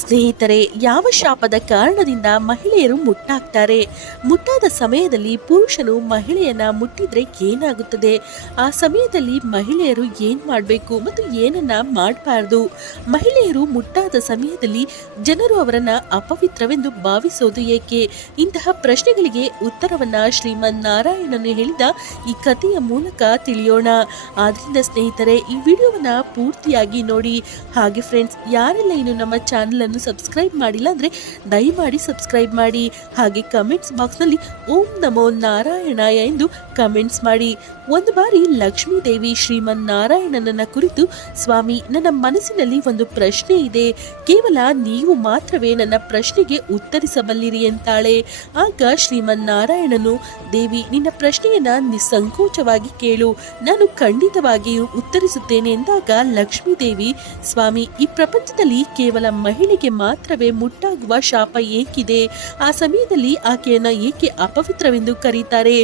ಸ್ನೇಹಿತರೆ, ಯಾವ ಶಾಪದ ಕಾರಣದಿಂದ ಮಹಿಳೆಯರು ಮುಟ್ಟಾಗ್ತಾರೆ? ಮುಟ್ಟಾದ ಸಮಯದಲ್ಲಿ ಪುರುಷನು ಮಹಿಳೆಯನ್ನ ಮುಟ್ಟಿದ್ರೆ ಏನಾಗುತ್ತದೆ? ಆ ಸಮಯದಲ್ಲಿ ಮಹಿಳೆಯರು ಏನ್ ಮಾಡಬೇಕು ಮತ್ತು ಏನನ್ನ ಮಾಡಬಾರ್ದು? ಮಹಿಳೆಯರು ಮುಟ್ಟಾದ ಸಮಯದಲ್ಲಿ ಜನರು ಅವರನ್ನ ಅಪವಿತ್ರವೆಂದು ಭಾವಿಸೋದು ಏಕೆ? ಇಂತಹ ಪ್ರಶ್ನೆಗಳಿಗೆ ಉತ್ತರವನ್ನ ಶ್ರೀಮನ್ ನಾರಾಯಣನು ಹೇಳಿದ ಈ ಕಥೆಯ ಮೂಲಕ ತಿಳಿಯೋಣ. ಆದ್ರಿಂದ ಸ್ನೇಹಿತರೆ, ಈ ವಿಡಿಯೋವನ್ನ ಪೂರ್ತಿಯಾಗಿ ನೋಡಿ. ಹಾಗೆ ಫ್ರೆಂಡ್ಸ್, ಯಾರೆಲ್ಲ ಇನ್ನು ನಮ್ಮ ಚಾನಲ್ ಅನ್ನು ಸಬ್ಸ್ಕ್ರೈಬ್ ಮಾಡಿಲ್ಲ ಅಂದ್ರೆ ದಯಮಾಡಿ ಸಬ್ಸ್ಕ್ರೈಬ್ ಮಾಡಿ. ಹಾಗೆ ಕಮೆಂಟ್ಸ್ ಬಾಕ್ಸ್ ನಲ್ಲಿ ಓಂ ನಮೋ ನಾರಾಯಣಾಯ ಎಂದು ಕಮೆಂಟ್ಸ್ ಮಾಡಿ. ಒಂದು ಬಾರಿ ಲಕ್ಷ್ಮೀ ದೇವಿ ಶ್ರೀಮನ್ ನಾರಾಯಣನನ್ನ ಕುರಿತು, ಸ್ವಾಮಿ, ನನ್ನ ಮನಸ್ಸಿನಲ್ಲಿ ಒಂದು ಪ್ರಶ್ನೆ ಇದೆ, ಕೇವಲ ನೀವು ಮಾತ್ರವೇ ನನ್ನ ಪ್ರಶ್ನೆಗೆ ಉತ್ತರಿಸಬಲ್ಲಿರಿ ಎಂತಾಳೆ. ಆಗ ಶ್ರೀಮನ್ ನಾರಾಯಣನು, ದೇವಿ, ನಿನ್ನ ಪ್ರಶ್ನೆಯನ್ನ ನಿಸ್ಸಂಕೋಚವಾಗಿ ಕೇಳು, ನಾನು ಖಂಡಿತವಾಗಿಯೂ ಉತ್ತರಿಸುತ್ತೇನೆ ಎಂದಾಗ ಲಕ್ಷ್ಮೀ ದೇವಿ, ಸ್ವಾಮಿ, ಈ ಪ್ರಪಂಚದಲ್ಲಿ ಕೇವಲ ಮಹಿಳೆಗೆ ಮಾತ್ರವೇ ಮುಟ್ಟಾಗುವ ಶಾಪ ಏಕಿದೆ? ಆ ಸಮಯದಲ್ಲಿ ಆಕೆಯನ್ನ ಏಕೆ ಅಪವಿತ್ರವೆಂದು ಕರೀತಾರೆ?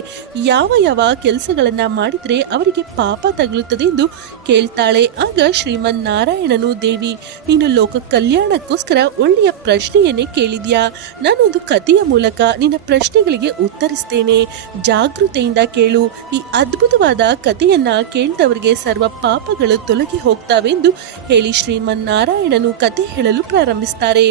ಯಾವ ಯಾವ ಕೆಲಸಗಳನ್ನ ಮಾಡಿದ್ರೆ ಅವರಿಗೆ ಪಾಪ ತಗುಲುತ್ತದೆ ಎಂದು ಕೇಳ್ತಾಳೆ. ಆಗ ಶ್ರೀಮನ್ ನಾರಾಯಣನು, ದೇವಿ, ನೀನು ಲೋಕ ಕಲ್ಯಾಣಕ್ಕೋಸ್ಕರ ಒಳ್ಳೆಯ ಪ್ರಶ್ನೆಯನ್ನೇ ಕೇಳಿದ್ಯಾ. ನಾನೊಂದು ಕಥೆಯ ಮೂಲಕ ನಿನ್ನ ಪ್ರಶ್ನೆಗಳಿಗೆ ಉತ್ತರಿಸ್ತೇನೆ, ಜಾಗೃತೆಯಿಂದ ಕೇಳು. ಈ ಅದ್ಭುತವಾದ ಕಥೆಯನ್ನ ಕೇಳಿದವರಿಗೆ ಸರ್ವ ಪಾಪಗಳು ತೊಲಗಿ ಹೋಗ್ತಾವೆಂದು ಹೇಳಿ ಶ್ರೀಮನ್ ನಾರಾಯಣನು ಕಥೆ ಹೇಳಲು ಪ್ರಾರಂಭಿಸ್ತಾರೆ.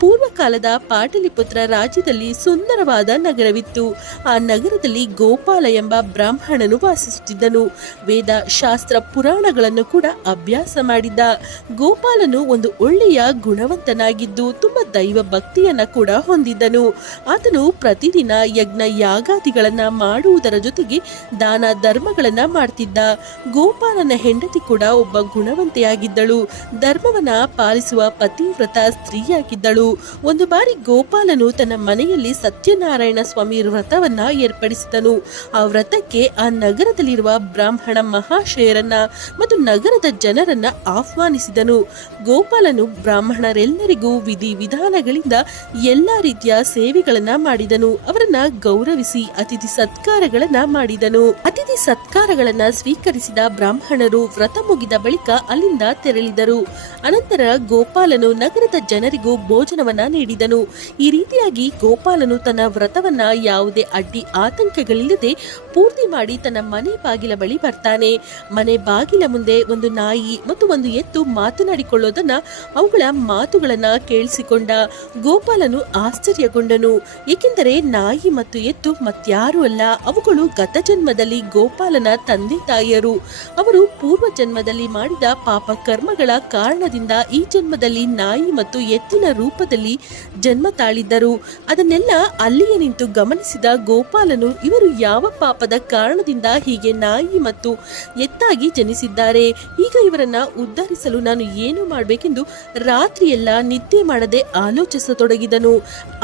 ಪೂರ್ವ ಕಾಲದ ಪಾಟಲಿಪುತ್ರ ರಾಜ್ಯದಲ್ಲಿ ಸುಂದರವಾದ ನಗರವಿತ್ತು. ಆ ನಗರದಲ್ಲಿ ಗೋಪಾಲ ಎಂಬ ಬ್ರಾಹ್ಮಣನು ವಾಸಿಸುತ್ತಿದ್ದನು. ವೇದ ಶಾಸ್ತ್ರ ಪುರಾಣಗಳನ್ನು ಕೂಡ ಅಭ್ಯಾಸ ಮಾಡಿದ್ದ. ಗೋಪಾಲನು ಒಂದು ಒಳ್ಳೆಯ ಗುಣವಂತನಾಗಿದ್ದು ತುಂಬಾ ದೈವ ಭಕ್ತಿಯನ್ನ ಕೂಡ ಹೊಂದಿದ್ದನು. ಆತನು ಪ್ರತಿದಿನ ಯಜ್ಞ ಯಾಗಾದಿಗಳನ್ನ ಮಾಡುವುದರ ಜೊತೆಗೆ ದಾನ ಧರ್ಮಗಳನ್ನ ಮಾಡ್ತಿದ್ದ. ಗೋಪಾಲನ ಹೆಂಡತಿ ಕೂಡ ಒಬ್ಬ ಗುಣವಂತೆಯಾಗಿದ್ದಳು. ಧರ್ಮವನ್ನ ಪಾಲಿಸುವ ಪತಿವ್ರತ ಸ್ತ್ರೀಯಾಗಿದ್ದಳು. ಒಂದು ಬಾರಿ ಗೋಪಾಲನು ತನ್ನ ಮನೆಯಲ್ಲಿ ಸತ್ಯನಾರಾಯಣ ಸ್ವಾಮಿ ವ್ರತವನ್ನ ಏರ್ಪಡಿಸಿದನು. ಆ ವ್ರತಕ್ಕೆ ಆ ನಗರದಲ್ಲಿರುವ ಬ್ರಾಹ್ಮಣ ಮಹಾಶಯರನ್ನ ಮತ್ತು ನಗರದ ಜನರನ್ನ ಆಹ್ವಾನಿಸಿದನು. ಗೋಪಾಲನು ಬ್ರಾಹ್ಮಣರೆಲ್ಲರಿಗೂ ವಿಧಿ ವಿಧಾನಗಳಿಂದ ಎಲ್ಲಾ ರೀತಿಯ ಸೇವೆಗಳನ್ನ ಮಾಡಿದನು. ಅವರನ್ನ ಗೌರವಿಸಿ ಅತಿಥಿ ಸತ್ಕಾರಗಳನ್ನ ಮಾಡಿದನು. ಅತಿಥಿ ಸತ್ಕಾರಗಳನ್ನ ಸ್ವೀಕರಿಸಿದ ಬ್ರಾಹ್ಮಣರು ವ್ರತ ಮುಗಿದ ಬಳಿಕ ಅಲ್ಲಿಂದ ತೆರಳಿದರು. ಅನಂತರ ಗೋಪಾಲನು ನಗರದ ಜನರಿಗೂ ಭೋಜನವನ್ನ ನೀಡಿದನು. ಈ ರೀತಿಯಾಗಿ ಗೋಪಾಲನು ತನ್ನ ವ್ರತವನ್ನ ಯಾವುದೇ ಅಡ್ಡಿ ಆತಂಕಗಳಿಲ್ಲದೆ ಪೂರ್ತಿ ಮಾಡಿ ತನ್ನ ಮನೆ ಬಾಗಿಲ ಬಳಿ ಬರ್ತಾನೆ. ಮನೆ ಬಾಗಿಲ ಮುಂದೆ ಒಂದು ನಾಯಿ ಮತ್ತು ಒಂದು ಎತ್ತು ಮಾತನಾಡಿಕೊಳ್ಳೋದನ್ನ, ಅವುಗಳ ಮಾತುಗಳನ್ನ ಕೇಳಿಸಿಕೊಂಡ ಗೋಪಾಲನು ಆಶ್ಚರ್ಯಗೊಂಡನು. ಏಕೆಂದರೆ ನಾಯಿ ಮತ್ತು ಎತ್ತು ಮತ್ಯಾರೂ ಅಲ್ಲ, ಅವುಗಳು ಗತ ಜನ್ಮದಲ್ಲಿ ಗೋಪಾಲನ ತಂದೆ ತಾಯಿಯರು. ಅವರು ಪೂರ್ವ ಜನ್ಮದಲ್ಲಿ ಮಾಡಿದ ಪಾಪ ಕರ್ಮಗಳ ಕಾರಣದಿಂದ ಈ ಜನ್ಮದಲ್ಲಿ ನಾಯಿ ಮತ್ತು ಎತ್ತಿನ ರೂಪದಲ್ಲಿ ಜನ್ಮ ತಾಳಿದ್ದರು. ಅದನ್ನೆಲ್ಲ ಅಲ್ಲಿಯೇ ನಿಂತು ಗಮನಿಸಿದ ಗೋಪಾಲನು, ಇವರು ಯಾವ ಪಾಪದ ಕಾರಣದಿಂದ ಹೀಗೆ ನಾಯಿ ಮತ್ತು ಎತ್ತಾಗಿ ಜನಿಸಿದ್ದಾರೆ? ಈಗ ಇವರನ್ನ ಉದ್ಧರಿಸಲು ನಾನು ಏನು ಮಾಡಬೇಕೆಂದು ರಾತ್ರಿಯೆಲ್ಲ ನಿದ್ದೆ ಮಾಡದೆ ಆಲೋಚಿಸತೊಡಗಿದನು.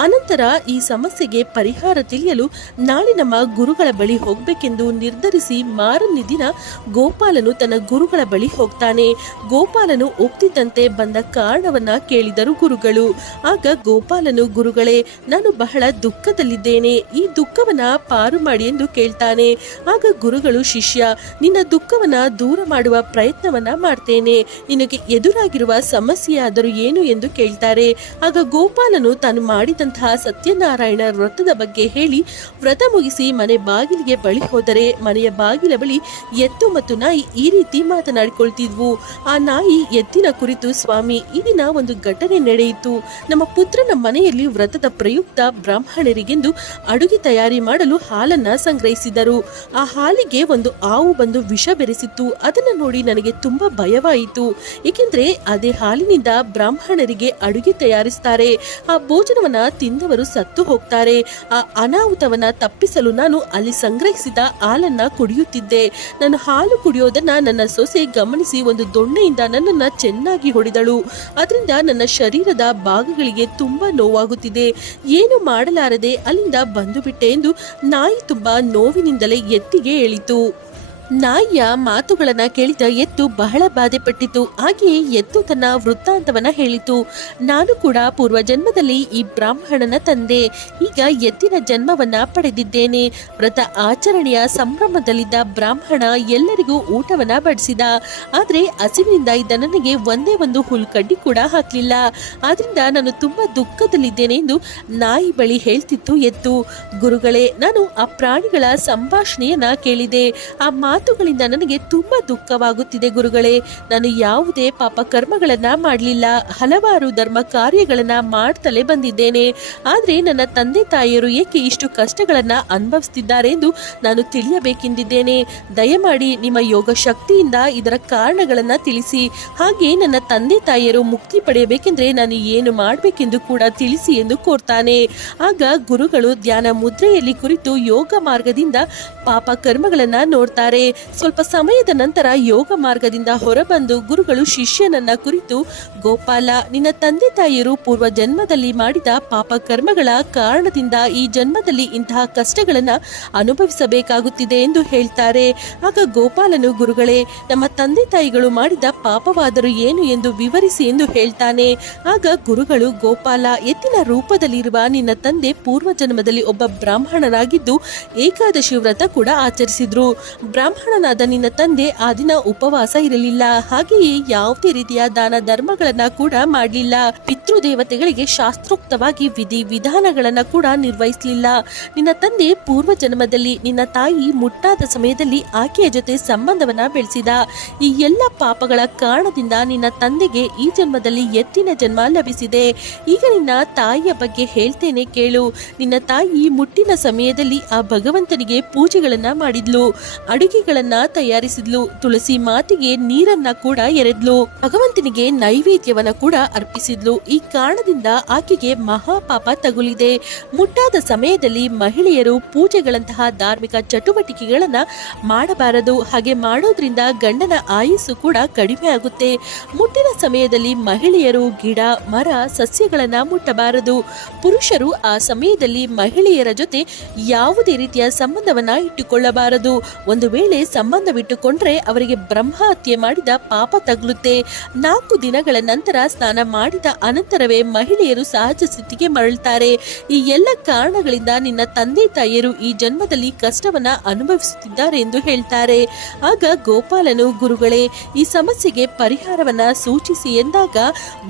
ಅನಂತರ ಈ ಸಮಸ್ಯೆಗೆ ಪರಿಹಾರ ತಿಳಿಯಲು ನಾಳೆ ನಮ್ಮ ಗುರುಗಳ ಬಳಿ ಹೋಗಬೇಕೆಂದು ನಿರ್ಧರಿಸಿ ಮಾರನೇ ದಿನ ಗೋಪಾಲನು ತನ್ನ ಗುರುಗಳ ಬಳಿ ಹೋಗ್ತಾನೆ. ಗೋಪಾಲನು ಹೋಗ್ತಿದ್ದಂತೆ ಬಂದ ಕಾರಣವನ್ನ ಕೇಳಿದರು ಗುರುಗಳು. ಆಗ ಗೋಪಾಲನು, ಗುರುಗಳೇ, ನಾನು ಬಹಳ ದುಃಖದಲ್ಲಿದ್ದೇನೆ, ಈ ದುಃಖವನ್ನ ಪಾರು ಮಾಡಿ ಎಂದು ಕೇಳ್ತಾನೆ. ಆಗ ಗುರುಗಳು, ಶಿಷ್ಯ, ನಿನ್ನ ದುಃಖವನ್ನ ದೂರ ಮಾಡುವ ಪ್ರಯತ್ನವನ್ನ ಮಾಡ್ತೇನೆ, ನಿನಗೆ ಎದುರಾಗಿರುವ ಸಮಸ್ಯೆ ಆದರೂ ಏನು ಎಂದು ಕೇಳ್ತಾರೆ. ಆಗ ಗೋಪಾಲನು ತಾನು ಮಾಡಿದಂತಹ ಸತ್ಯನಾರಾಯಣ ವ್ರತದ ಬಗ್ಗೆ ಹೇಳಿ, ವ್ರತ ಮುಗಿಸಿ ಮನೆ ಬಾಗಿಲಿಗೆ ಬಳಿ ಹೋದರೆ ಮನೆಯ ಬಾಗಿಲ ಬಳಿ ಎತ್ತು ಮತ್ತು ನಾಯಿ ಈ ರೀತಿ ಮಾತನಾಡಿಕೊಳ್ತಿದ್ವು. ಆ ನಾಯಿ ಎತ್ತಿನ ಕುರಿತು, ಸ್ವಾಮಿ, ಈ ದಿನ ಒಂದು ಘಟನೆ ನಡೆಯಿತು. ನಮ್ಮ ಪುತ್ರನ ಮನೆಯಲ್ಲಿ ವ್ರತದ ಪ್ರಯುಕ್ತ ಬ್ರಾಹ್ಮಣರಿಗೆಂದು ಅಡುಗೆ ತಯಾರಿ ಮಾಡಲು ಹಾಲನ್ನ ಸಂಗ್ರಹಿಸಿದರು. ಆ ಹಾಲಿಗೆ ಒಂದು ಹಾವು ಬಂದು ವಿಷ ಬೆರೆಸಿತ್ತು. ಅದನ್ನು ನೋಡಿ ನನಗೆ ತುಂಬಾ ಭಯವಾಯಿತು. ಏಕೆಂದ್ರೆ ಅದೇ ಹಾಲಿನಿಂದ ಬ್ರಾಹ್ಮಣರಿಗೆ ಅಡುಗೆ ತಯಾರಿಸ್ತಾರೆ. ಆ ಭೋಜನವನ್ನ ತಿಂದವರು ಸತ್ತು ಹೋಗ್ತಾರೆ. ಆ ಅನಾಹುತವನ್ನ ತಪ್ಪಿಸಲು ನಾನು ಅಲ್ಲಿ ಸಂಗ್ರಹಿಸಿದ ಹಾಲನ್ನ ಕುಡಿಯುತ್ತಿದ್ದೆ. ನಾನು ಹಾಲು ಕುಡಿಯೋದನ್ನ ನನ್ನ ಸೊಸೆ ಗಮನಿಸಿ ಒಂದು ದೊಣ್ಣೆಯಿಂದ ನನ್ನನ್ನ ಚೆನ್ನಾಗಿ ಹೊಡೆದಳು. ಅದರಿಂದ ನನ್ನ ಶರೀರದ ಭಾಗಗಳಿಗೆ ತುಂಬಾ ನೋವಾಗುತ್ತಿದೆ. ಏನು ಮಾಡಲಾರದೆ ಅಲ್ಲಿಂದ ಬಂದು ಬಿಟ್ಟೆ ಎಂದು ನಾಯಿ ತುಂಬಾ ನೋವಿನಿಂದಲೇ ಎತ್ತಿಗೆ ಹೇಳಿತು. ನಾಯಿಯ ಮಾತುಗಳನ್ನ ಕೇಳಿದ ಎತ್ತು ಬಹಳ ಬಾಧೆಪಟ್ಟಿತು. ಹಾಗೆಯೇ ಎತ್ತು ತನ್ನ ವೃತ್ತಾಂತವನ್ನ ಹೇಳಿತು. ನಾನು ಕೂಡ ಪೂರ್ವ ಜನ್ಮದಲ್ಲಿ ಈ ಬ್ರಾಹ್ಮಣನ ತಂದೆ. ಈಗ ಎತ್ತಿನ ಜನ್ಮವನ್ನ ಪಡೆದಿದ್ದೇನೆ. ವ್ರತ ಆಚರಣೆಯ ಸಂಭ್ರಮದಲ್ಲಿದ್ದ ಬ್ರಾಹ್ಮಣ ಎಲ್ಲರಿಗೂ ಊಟವನ್ನ ಬಡಿಸಿದ. ಆದ್ರೆ ಹಸಿವಿನಿಂದ ಇದ್ದ ನನಗೆ ಒಂದೇ ಒಂದು ಹುಲ್ಕಡ್ಡಿ ಕೂಡ ಹಾಕ್ಲಿಲ್ಲ. ಆದ್ರಿಂದ ನಾನು ತುಂಬಾ ದುಃಖದಲ್ಲಿದ್ದೇನೆ ಎಂದು ನಾಯಿ ಬಳಿ ಹೇಳ್ತಿತ್ತು ಎತ್ತು. ಗುರುಗಳೇ, ನಾನು ಆ ಪ್ರಾಣಿಗಳ ಸಂಭಾಷಣೆಯನ್ನ ಕೇಳಿದೆ. ಆ ಮಾತುಗಳಿಂದ ನನಗೆ ತುಂಬಾ ದುಃಖವಾಗುತ್ತಿದೆ ಗುರುಗಳೇ. ನಾನು ಯಾವುದೇ ಪಾಪ ಕರ್ಮಗಳನ್ನ ಮಾಡಲಿಲ್ಲ. ಹಲವಾರು ಧರ್ಮ ಕಾರ್ಯಗಳನ್ನ ಮಾಡ್ತಲೇ ಬಂದಿದ್ದೇನೆ. ಆದ್ರೆ ನನ್ನ ತಂದೆ ತಾಯಿಯರು ಏಕೆ ಇಷ್ಟು ಕಷ್ಟಗಳನ್ನ ಅನುಭವಿಸ್ತಿದ್ದಾರೆ ಎಂದು ನಾನು ತಿಳಿಯಬೇಕೆಂದಿದ್ದೇನೆ. ದಯಮಾಡಿ ನಿಮ್ಮ ಯೋಗ ಶಕ್ತಿಯಿಂದ ಇದರ ಕಾರಣಗಳನ್ನ ತಿಳಿಸಿ. ಹಾಗೆ ನನ್ನ ತಂದೆ ತಾಯಿಯರು ಮುಕ್ತಿ ಪಡೆಯಬೇಕೆಂದ್ರೆ ನಾನು ಏನು ಮಾಡಬೇಕೆಂದು ಕೂಡ ತಿಳಿಸಿ ಎಂದು ಕೋರ್ತಾನೆ. ಆಗ ಗುರುಗಳು ಧ್ಯಾನ ಮುದ್ರೆಯಲ್ಲಿ ಕುರಿತು ಯೋಗ ಮಾರ್ಗದಿಂದ ಪಾಪ ಕರ್ಮಗಳನ್ನ ನೋಡ್ತಾರೆ. ಸ್ವಲ್ಪ ಸಮಯದ ನಂತರ ಯೋಗ ಮಾರ್ಗದಿಂದ ಹೊರಬಂದು ಗುರುಗಳು ಶಿಷ್ಯನನ್ನ ಕುರಿತು, ಗೋಪಾಲ, ನಿನ್ನ ತಂದೆ ತಾಯಿಯರು ಪೂರ್ವ ಜನ್ಮದಲ್ಲಿ ಮಾಡಿದ ಪಾಪ ಕರ್ಮಗಳ ಕಾರಣದಿಂದ ಈ ಜನ್ಮದಲ್ಲಿ ಇಂತಹ ಕಷ್ಟಗಳನ್ನ ಅನುಭವಿಸಬೇಕಾಗುತ್ತಿದೆ ಎಂದು ಹೇಳ್ತಾರೆ. ಆಗ ಗೋಪಾಲನು, ಗುರುಗಳೇ, ನಮ್ಮ ತಂದೆ ತಾಯಿಗಳು ಮಾಡಿದ ಪಾಪವಾದರೂ ಏನು ಎಂದು ವಿವರಿಸಿ ಎಂದು ಹೇಳ್ತಾನೆ. ಆಗ ಗುರುಗಳು, ಗೋಪಾಲ, ಎತ್ತಿನ ರೂಪದಲ್ಲಿರುವ ನಿನ್ನ ತಂದೆ ಪೂರ್ವ ಜನ್ಮದಲ್ಲಿ ಒಬ್ಬ ಬ್ರಾಹ್ಮಣನಾಗಿದ್ದು ಏಕಾದಶಿ ವ್ರತ ಕೂಡ ಆಚರಿಸಿದ್ರು. ಬ್ರಾಹ್ಮಣನಾದ ನಿನ್ನ ತಂದೆ ಆ ದಿನ ಉಪವಾಸ ಇರಲಿಲ್ಲ. ಹಾಗೆಯೇ ಯಾವುದೇ ರೀತಿಯ ದಾನ ಧರ್ಮಗಳನ್ನ ಕೂಡ ಮಾಡಲಿಲ್ಲ. ಪಿತೃದೇವತೆಗಳಿಗೆ ಶಾಸ್ತ್ರೋಕ್ತವಾಗಿ ವಿಧಿ ವಿಧಾನಗಳನ್ನ ಕೂಡ ನಿರ್ವಹಿಸಲಿಲ್ಲ. ನಿನ್ನ ತಂದೆ ಪೂರ್ವ ಜನ್ಮದಲ್ಲಿ ನಿನ್ನ ತಾಯಿ ಮುಟ್ಟಾದ ಸಮಯದಲ್ಲಿ ಆಕೆಯ ಜೊತೆ ಸಂಬಂಧವನ್ನ ಬೆಳೆಸಿದ. ಈ ಎಲ್ಲ ಪಾಪಗಳ ಕಾರಣದಿಂದ ನಿನ್ನ ತಂದೆಗೆ ಈ ಜನ್ಮದಲ್ಲಿ ಎತ್ತಿನ ಜನ್ಮ ಲಭಿಸಿದೆ. ಈಗ ನಿನ್ನ ತಾಯಿಯ ಬಗ್ಗೆ ಹೇಳ್ತೇನೆ ಕೇಳು. ನಿನ್ನ ತಾಯಿ ಮುಟ್ಟಿನ ಸಮಯದಲ್ಲಿ ಆ ಭಗವಂತನಿಗೆ ಪೂಜೆಗಳನ್ನ ಮಾಡಿದ್ಲು, ಅಡುಗೆಗಳನ್ನ ತಯಾರಿಸಿದ್ಲು, ತುಳಸಿ ಮಾತಿಗೆ ನೀರನ್ನ ಕೂಡ ಎರೆದ್ಲು, ಭಗವಂತನಿಗೆ ನೈವೇದ್ಯವನ್ನ ಕೂಡ ಅರ್ಪಿಸಿದ್ಲು. ಈ ಕಾರಣದಿಂದ ಆಕೆಗೆ ಮಹಾಪಾಪ ತಗುಲಿದೆ. ಮುಟ್ಟಾದ ಸಮಯದಲ್ಲಿ ಮಹಿಳೆಯರು ಪೂಜೆಗಳಂತಹ ಧಾರ್ಮಿಕ ಚಟುವಟಿಕೆಗಳನ್ನ ಮಾಡಬಾರದು. ಹಾಗೆ ಮಾಡೋದ್ರಿಂದ ಗಂಡನ ಆಯುಸ್ಸು ಕೂಡ ಕಡಿಮೆ ಆಗುತ್ತೆ. ಮುಟ್ಟಿನ ಸಮಯದಲ್ಲಿ ಮಹಿಳೆಯರು ಗಿಡ, ಮರ, ಸಸ್ಯಗಳನ್ನ ಮುಟ್ಟಬಾರದು. ಪುರುಷರು ಆ ಸಮಯದಲ್ಲಿ ಮಹಿಳೆಯರ ಜೊತೆ ಯಾವುದೇ ರೀತಿಯ ಸಂಬಂಧವನ್ನ ಇಟ್ಟುಕೊಳ್ಳಬಾರದು. ಒಂದು ವೇಳೆ ಸಂಬಂಧವಿಟ್ಟುಕೊಂಡ್ರೆ ಅವರಿಗೆ ಬ್ರಹ್ಮ ಹತ್ಯೆ ಮಾಡಿದ ಪಾಪ ತಗುಲುತ್ತೆ. 4 ದಿನಗಳ ನಂತರ ಸ್ನಾನ ಮಾಡಿದ ಅನಂತರವೇ ಮಹಿಳೆಯರು ಸಹಜ ಸ್ಥಿತಿಗೆ ಮರಳುತ್ತಾರೆ. ಈ ಎಲ್ಲ ಕಾರಣಗಳಿಂದ ನಿನ್ನ ತಂದೆ ತಾಯಿಯರು ಈ ಜನ್ಮದಲ್ಲಿ ಕಷ್ಟವನ್ನ ಅನುಭವಿಸುತ್ತಿದ್ದಾರೆ ಎಂದು ಹೇಳ್ತಾರೆ. ಆಗ ಗೋಪಾಲನು, ಗುರುಗಳೇ, ಈ ಸಮಸ್ಯೆಗೆ ಪರಿಹಾರವನ್ನ ಸೂಚಿಸಿ ಎಂದಾಗ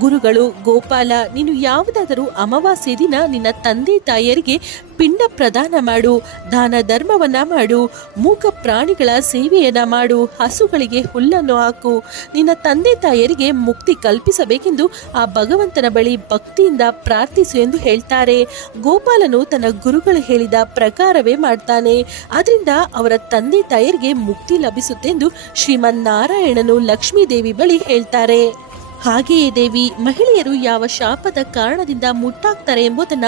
ಗುರುಗಳು, ಗೋಪಾಲ, ನೀನು ಯಾವುದಾದರೂ ಅಮಾವಾಸ್ಯೆ ದಿನ ನಿನ್ನ ತಂದೆ ತಾಯಿಯರಿಗೆ ಪಿಂಡ ಪ್ರದಾನ ಮಾಡು, ದಾನ ಧರ್ಮವನ್ನ ಮಾಡು, ಮೂಕ ಪ್ರಾಣಿಗಳ ಸೇವೆಯನ್ನ ಮಾಡು, ಹಸುಗಳಿಗೆ ಹುಲ್ಲನ್ನು ಹಾಕು. ನಿನ್ನ ತಂದೆ ತಾಯಿಯರಿಗೆ ಮುಕ್ತಿ ಕಲ್ಪಿಸಬೇಕೆಂದು ಆ ಭಗವಂತನ ಬಳಿ ಭಕ್ತಿಯಿಂದ ಪ್ರಾರ್ಥಿಸು ಎಂದು ಹೇಳ್ತಾರೆ. ಗೋಪಾಲನು ತನ್ನ ಗುರುಗಳು ಹೇಳಿದ ಪ್ರಕಾರವೇ ಮಾಡ್ತಾನೆ. ಅದರಿಂದ ಅವರ ತಂದೆ ತಾಯಿಯರಿಗೆ ಮುಕ್ತಿ ಲಭಿಸುತ್ತೆಂದು ಶ್ರೀಮನ್ನಾರಾಯಣನು ಲಕ್ಷ್ಮೀದೇವಿ ಬಳಿ ಹೇಳ್ತಾರೆ. ಹಾಗೆಯೇ ದೇವಿ, ಮಹಿಳೆಯರು ಯಾವ ಶಾಪದ ಕಾರಣದಿಂದ ಮುಟ್ಟಾಗ್ತಾರೆ ಎಂಬುದನ್ನ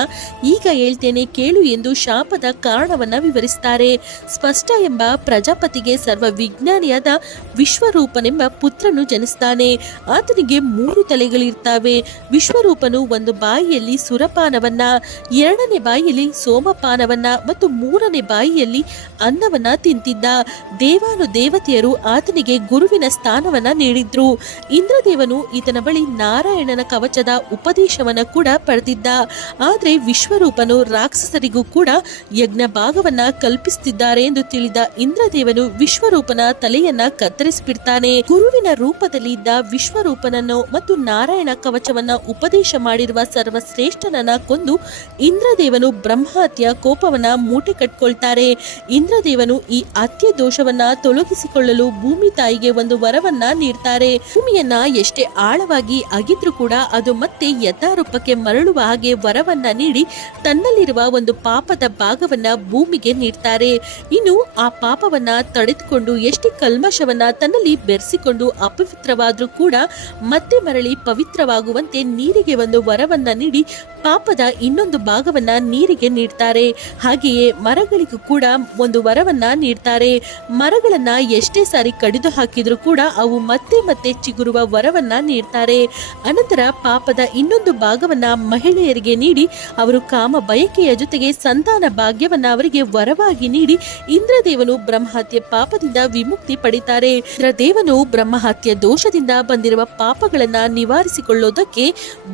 ಈಗ ಹೇಳ್ತೇನೆ ಕೇಳು ಎಂದು ಶಾಪದ ಕಾರಣವನ್ನ ವಿವರಿಸ್ತಾರೆ. ಸ್ಪಷ್ಟ ಎಂಬ ಪ್ರಜಾಪತಿಗೆ ಸರ್ವ ವಿಜ್ಞಾನಿಯಾದ ವಿಶ್ವರೂಪನೆಂಬ ಪುತ್ರನು ಜನಿಸ್ತಾನೆ. ಆತನಿಗೆ 3 ತಲೆಗಳಿರ್ತವೆ. ವಿಶ್ವರೂಪನು ಒಂದು ಬಾಯಿಯಲ್ಲಿ ಸುರಪಾನವನ್ನ, 2ನೇ ಬಾಯಿಯಲ್ಲಿ ಸೋಮಪಾನವನ್ನ ಮತ್ತು 3ನೇ ಬಾಯಿಯಲ್ಲಿ ಅನ್ನವನ್ನ ತಿಂತಿದ್ದ. ದೇವಾನು ದೇವತೆಯರು ಆತನಿಗೆ ಗುರುವಿನ ಸ್ಥಾನವನ್ನ ನೀಡಿದ್ರು. ಇಂದ್ರದೇವನು ಈತನ ಬಳಿ ನಾರಾಯಣನ ಕವಚದ ಉಪದೇಶವನ್ನ ಕೂಡ ಪಡೆದಿದ್ದ. ಆದ್ರೆ ವಿಶ್ವರೂಪನು ರಾಕ್ಷಸರಿಗೂ ಕೂಡ ಯಜ್ಞ ಭಾಗವನ್ನ ಕಲ್ಪಿಸುತ್ತಿದ್ದಾರೆ ಎಂದು ತಿಳಿದ ಇಂದ್ರದೇವನು ವಿಶ್ವರೂಪನ ತಲೆಯನ್ನ ಕತ್ತರಿಸಿಬಿಡ್ತಾನೆ. ಗುರುವಿನ ರೂಪದಲ್ಲಿ ಇದ್ದ ವಿಶ್ವರೂಪನನ್ನು ಮತ್ತು ನಾರಾಯಣ ಕವಚವನ್ನ ಉಪದೇಶ ಮಾಡಿರುವ ಸರ್ವಶ್ರೇಷ್ಠನನ್ನ ಕೊಂದು ಇಂದ್ರದೇವನು ಬ್ರಹ್ಮಹತ್ಯ ಕೋಪವನ್ನ ಮೂಟೆ ಕಟ್ಕೊಳ್ತಾರೆ. ಇಂದ್ರದೇವನು ಈ ಹತ್ಯೆ ದೋಷವನ್ನ ತೊಲಗಿಸಿಕೊಳ್ಳಲು ಭೂಮಿ ತಾಯಿಗೆ ಒಂದು ವರವನ್ನ ನೀಡ್ತಾರೆ. ಭೂಮಿಯನ್ನ ಎಷ್ಟೇ ಆಳವಾಗಿ ಅಗಿದ್ರೂ ಕೂಡ ಅದು ಮತ್ತೆ ಯಥಾರೂಪಕ್ಕೆ ಮರಳುವ ಹಾಗೆ ವರವನ್ನ ನೀಡಿ ತನ್ನಲ್ಲಿರುವ ಒಂದು ಪಾಪದ ಭಾಗವನ್ನ ಭೂಮಿಗೆ ನೀಡ್ತಾರೆ. ಇನ್ನು ಆ ಪಾಪವನ್ನ ತಡೆದುಕೊಂಡು ಎಷ್ಟೇ ಕಲ್ಮಶವನ್ನ ತನ್ನಲ್ಲಿ ಬೆರೆಸಿಕೊಂಡು ಅಪವಿತ್ರವಾದ್ರೂ ಕೂಡ ಮತ್ತೆ ಮರಳಿ ಪವಿತ್ರವಾಗುವಂತೆ ನೀರಿಗೆ ಒಂದು ವರವನ್ನ ನೀಡಿ ಪಾಪದ ಇನ್ನೊಂದು ಭಾಗವನ್ನ ನೀರಿಗೆ ನೀಡ್ತಾರೆ. ಹಾಗೆಯೇ ಮರಗಳಿಗೂ ಕೂಡ ಒಂದು ವರವನ್ನ ನೀಡ್ತಾರೆ. ಮರಗಳನ್ನ ಎಷ್ಟೇ ಸಾರಿ ಕಡಿದು ಹಾಕಿದ್ರೂ ಕೂಡ ಅವು ಮತ್ತೆ ಮತ್ತೆ ಚಿಗುರುವ ವರವನ್ನ ನೀಡ್ತಾರೆ. ನೀಡ್ತಾರೆ. ಅನಂತರ ಪಾಪದ ಇನ್ನೊಂದು ಭಾಗವನ್ನ ಮಹಿಳೆಯರಿಗೆ ನೀಡಿ ಅವರು ಕಾಮ ಬಯಕೆಯ ಜೊತೆಗೆ ಸಂತಾನ ಭಾಗ್ಯವನ್ನ ಅವರಿಗೆ ವರವಾಗಿ ನೀಡಿ ಇಂದ್ರದೇವನು ಬ್ರಹ್ಮಹತ್ಯೆ ಪಾಪದಿಂದ ವಿಮುಕ್ತಿ ಪಡಿತಾರೆ. ಇಂದ್ರದೇವನು ಬ್ರಹ್ಮಹತ್ಯೆ ದೋಷದಿಂದ ಬಂದಿರುವ ಪಾಪಗಳನ್ನ ನಿವಾರಿಸಿಕೊಳ್ಳೋದಕ್ಕೆ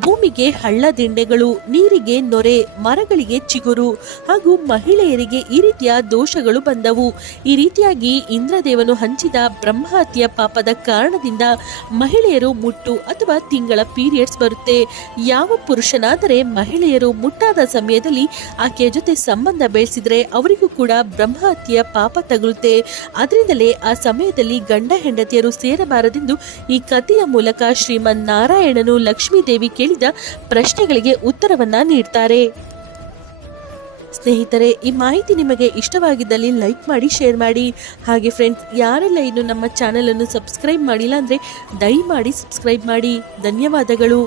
ಭೂಮಿಗೆ ಹಳ್ಳದಿಂಡೆಗಳು, ನೀರಿಗೆ ನೊರೆ, ಮರಗಳಿಗೆ ಚಿಗುರು ಹಾಗೂ ಮಹಿಳೆಯರಿಗೆ ಈ ರೀತಿಯ ದೋಷಗಳು ಬಂದವು. ಈ ರೀತಿಯಾಗಿ ಇಂದ್ರದೇವನು ಹಂಚಿದ ಬ್ರಹ್ಮಹತ್ಯೆಯ ಪಾಪದ ಕಾರಣದಿಂದ ಮಹಿಳೆಯರು ಮುಟ್ಟು ಅಥವಾ ತಿಂಗಳ ಪೀರಿಯಡ್ಸ್ ಬರುತ್ತೆ. ಯಾವ ಪುರುಷನಾದರೆ ಮಹಿಳೆಯರು ಮುಟ್ಟಾದ ಸಮಯದಲ್ಲಿ ಆಕೆಯ ಜೊತೆ ಸಂಬಂಧ ಬೆಳೆಸಿದ್ರೆ ಅವರಿಗೂ ಕೂಡ ಬ್ರಹ್ಮಹತ್ಯೆಯ ಪಾಪ ತಗುಲುತ್ತೆ. ಅದರಿಂದಲೇ ಆ ಸಮಯದಲ್ಲಿ ಗಂಡ ಹೆಂಡತಿಯರು ಸೇರಬಾರದೆಂದು ಈ ಕಥೆಯ ಮೂಲಕ ಶ್ರೀಮನ್ ನಾರಾಯಣನು ಲಕ್ಷ್ಮೀದೇವಿ ಕೇಳಿದ ಪ್ರಶ್ನೆಗಳಿಗೆ ಉತ್ತರವನ್ನ ನೀಡ್ತಾರೆ. ಸ್ನೇಹಿತರೆ, ಈ ಮಾಹಿತಿ ನಿಮಗೆ ಇಷ್ಟವಾಗಿದ್ದಲ್ಲಿ ಲೈಕ್ ಮಾಡಿ, ಶೇರ್ ಮಾಡಿ. ಹಾಗೆ ಫ್ರೆಂಡ್ಸ್, ಯಾರೆಲ್ಲ ಇನ್ನು ನಮ್ಮ ಚಾನಲನ್ನು ಸಬ್ಸ್ಕ್ರೈಬ್ ಮಾಡಿಲ್ಲ ಅಂದರೆ ದಯಮಾಡಿ ಸಬ್ಸ್ಕ್ರೈಬ್ ಮಾಡಿ. ಧನ್ಯವಾದಗಳು.